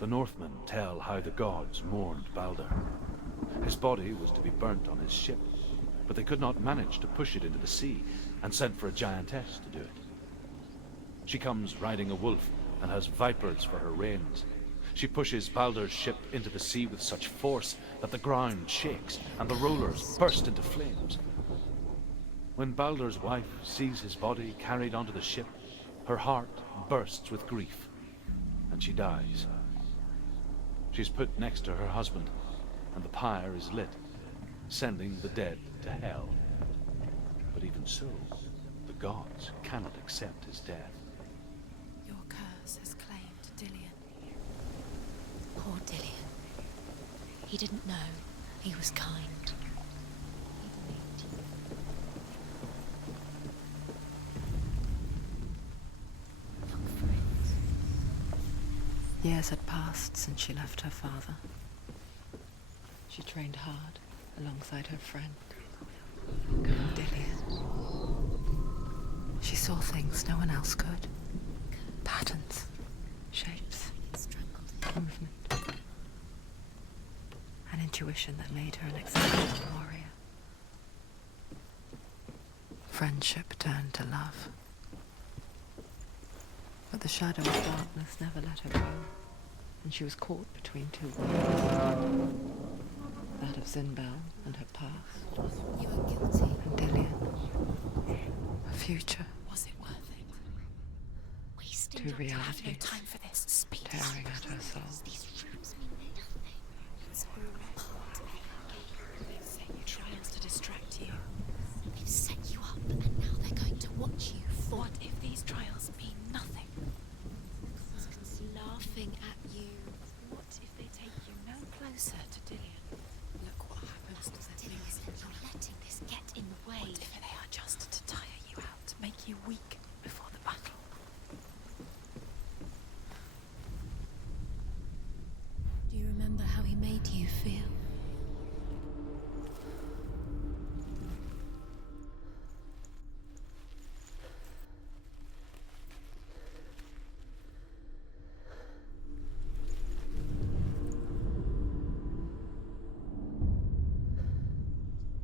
The Northmen tell how the gods mourned Balder. His body was to be burnt on his ship, but they could not manage to push it into the sea, and sent for a giantess to do it. She comes riding a wolf and has vipers for her reins. She pushes Balder's ship into the sea with such force that the ground shakes and the rollers burst into flames. When Balder's wife sees his body carried onto the ship, her heart bursts with grief, and she dies. She's put next to her husband, and the pyre is lit, sending the dead to hell. But even so, the gods cannot accept his death. Your curse has claimed Dillion. Poor Dillion. He didn't know. He was kind. Years had passed since she left her father. She trained hard alongside her friend, Dillion. She saw things no one else could. Patterns, shapes, movement. An intuition that made her an exceptional warrior. Friendship turned to love. But the shadow of darkness never let her go, and she was caught between two worlds. That of Zinbel and her past. You were guilty. And Dillion. Her future. Was it worth it? Wasting Two realities. No time for this. Speak. Tearing at her soul. These rooms mean nothing. It's all part of it. They've set you trials to distract you. They've set you up, and now they're going to watch you. What if these trials mean nothing? Laughing at you. What if they take you no closer to Dillion? Look what happens to the things that you're letting this get in the way. What if they are just to tire you out, to make you weak before the battle? Do you remember how he made you feel?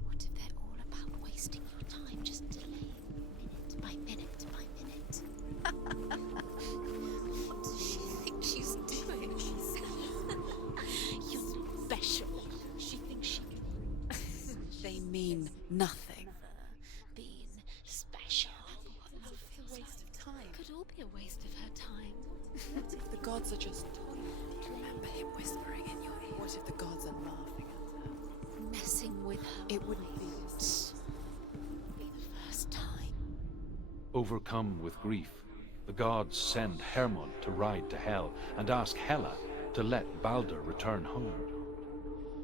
What if they're all about wasting your time, just delaying minute by minute by minute? What does she think she's doing? You're special. She thinks she can. They mean nothing. Being special. What a waste of time. Could all be a waste of her time. What if the gods are just toying? Do you remember him whispering in your ear? What if the gods are laughing at her? Messing with her. It wouldn't be this. Be the first time. Overcome with grief, the gods send Hermod to ride to Hell and ask Hela to let Balder return home.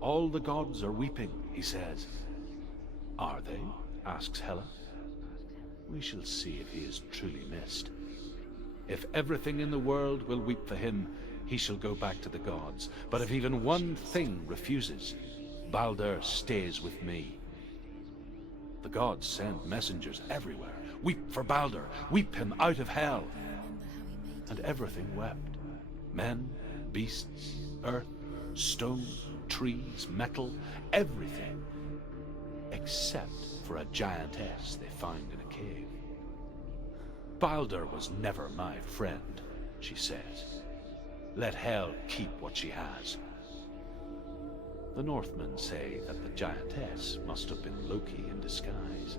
All the gods are weeping, he says. Are they? Asks Hela. We shall see if he is truly missed. If everything in the world will weep for him, he shall go back to the gods. But if even one thing refuses, Balder stays with me. The gods send messengers everywhere. Weep for Balder, weep him out of hell. And everything wept. Men, beasts, earth, stone, trees, metal, everything. Except for a giantess they find in a cave. Balder was never my friend, she says. Let Hel keep what she has. The Northmen say that the giantess must have been Loki in disguise.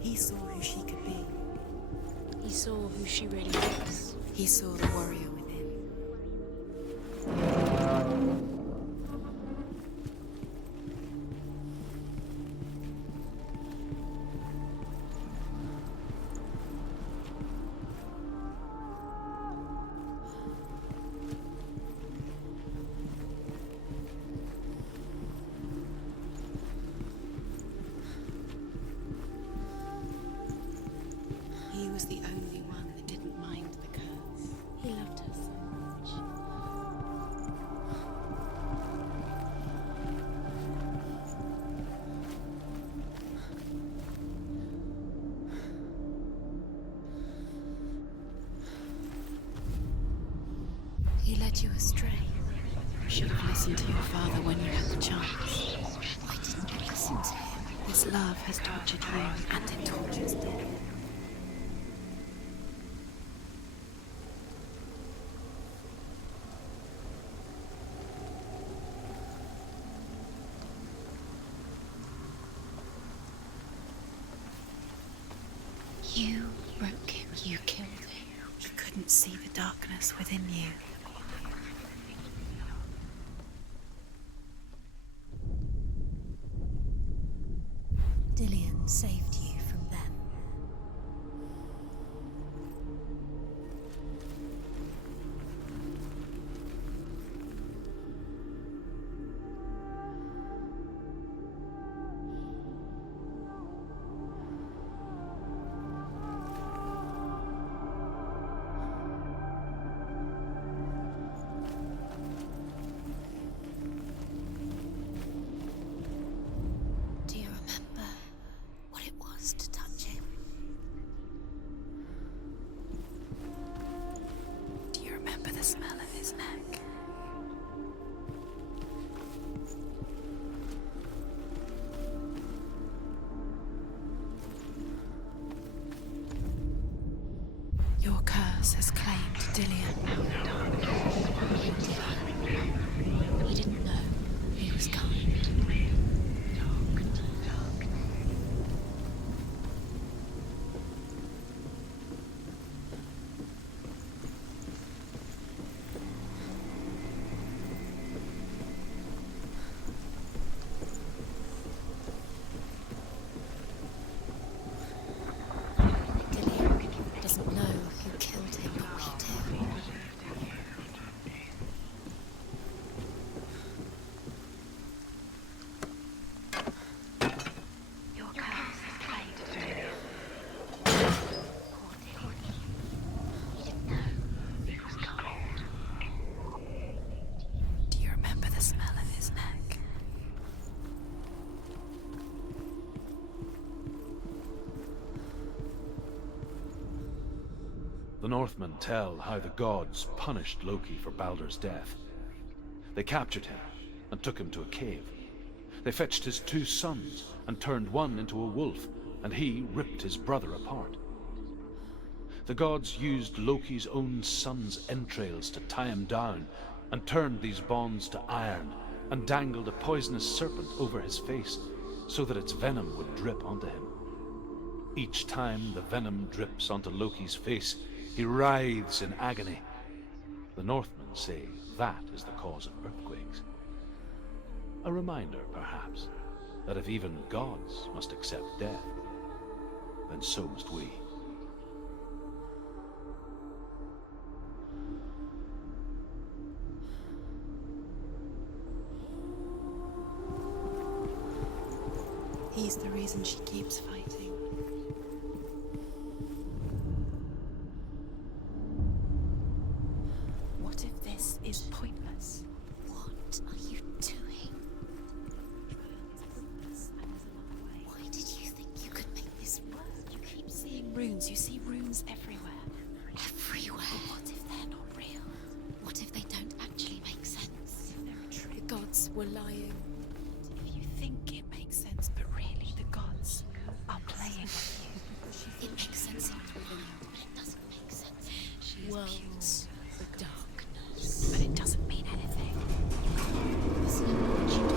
He saw who she could be. He saw who she really was. He saw the warrior within. He was the only one that didn't mind the curse. He loved her so much. led you astray. You should have listened to your father when you had the chance. Why didn't you listen to him? This love has tortured you, And it tortures them. You broke him. You killed him. you couldn't see the darkness within you. Dillian saved you from them. Do you remember what it was to touch him? Do you remember the smell of his neck? Your curse has claimed Dillian. He didn't know he was kind. Dillian doesn't know who killed him, but we do. Your curse has claimed Dillian. Poor Dillian. He didn't know he was kind. Do you remember the smell of his neck? The Northmen tell how the gods punished Loki for Baldur's death. They captured him and took him to a cave. They fetched his 2 sons and turned one into a wolf, and he ripped his brother apart. The gods used Loki's own son's entrails to tie him down and turned these bonds to iron and dangled a poisonous serpent over his face so that its venom would drip onto him. Each time the venom drips onto Loki's face, he writhes in agony. The Northmen say that is the cause of earthquakes. A reminder, perhaps, that if even gods must accept death, then so must we. He's the reason she keeps fighting. What if this is pointless? What are you doing? Why did you think you could make this work? You keep seeing runes. You see runes everywhere. Everywhere. What if they're not real? What if they don't actually make sense? They're a trick. The gods were lying. If you think it makes sense, but really the gods are playing with you. It makes sense in the world, but it doesn't make sense. She is Worlds, pure. the darkness. But it doesn't mean anything. There's no what you do.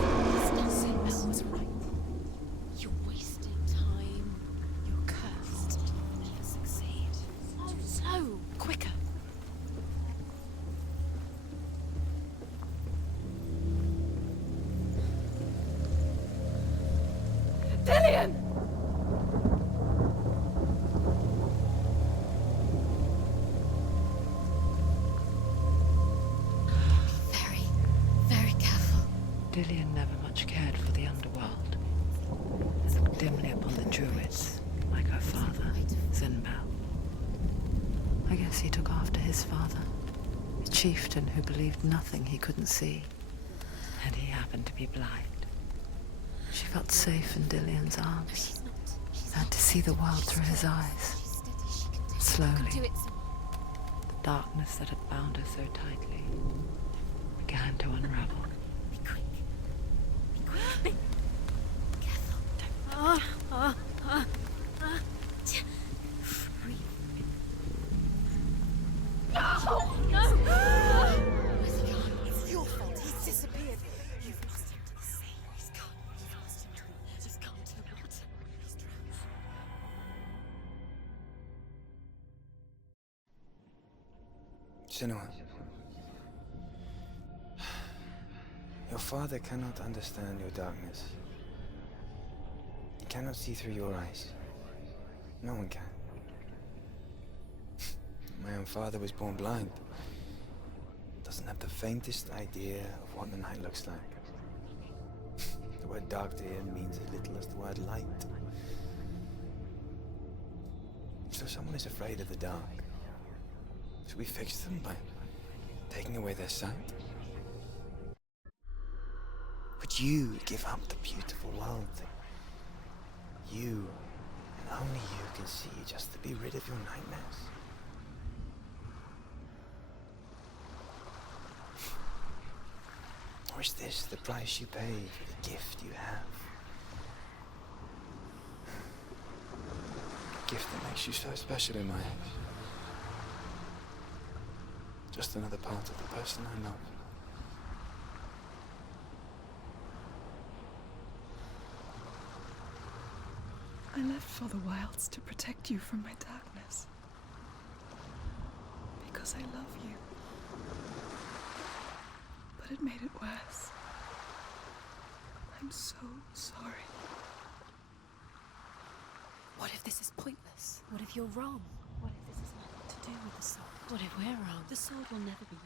Senua was right. You're wasting time. You're cursed. You'll never succeed. No! Quicker! Dillian! Very, very careful. Dillian never much cared for the underworld, and looked dimly upon the druids, like her father, Zinbal. I guess he took after his father, a chieftain who believed nothing he couldn't see, and he happened to be blind. She felt safe in Dillian's No, arms, she's not. She's had to see the world through his eyes. She's steady. She can do it. Slowly, Do it. the darkness that had bound her so tightly began to unravel. Be quick. Be quick. Be careful. Don't breathe. No! Where's he gone? It's your fault. He's disappeared. You've lost him to the sea. He's gone. You've lost him to the... He's gone to the water. He's drowned. Senua, your father cannot understand your darkness. He cannot see through your eyes. No one can. My own father was born blind. Doesn't have the faintest idea of what the night looks like. The word dark to him means as little as the word light. So someone is afraid of the dark. Should we fix them by taking away their sight? Would you give up the beautiful world that you, and only you, can see just to be rid of your nightmares? Or is this the price you pay for the gift you have? A gift that makes you so special in my eyes. Just another part of the person I love. I left for the wilds to protect you from my darkness. Because I love you. But it made it worse. I'm so sorry. What if this is pointless? What if you're wrong? What if this has nothing to do with the sword? What if we're wrong? The sword will never be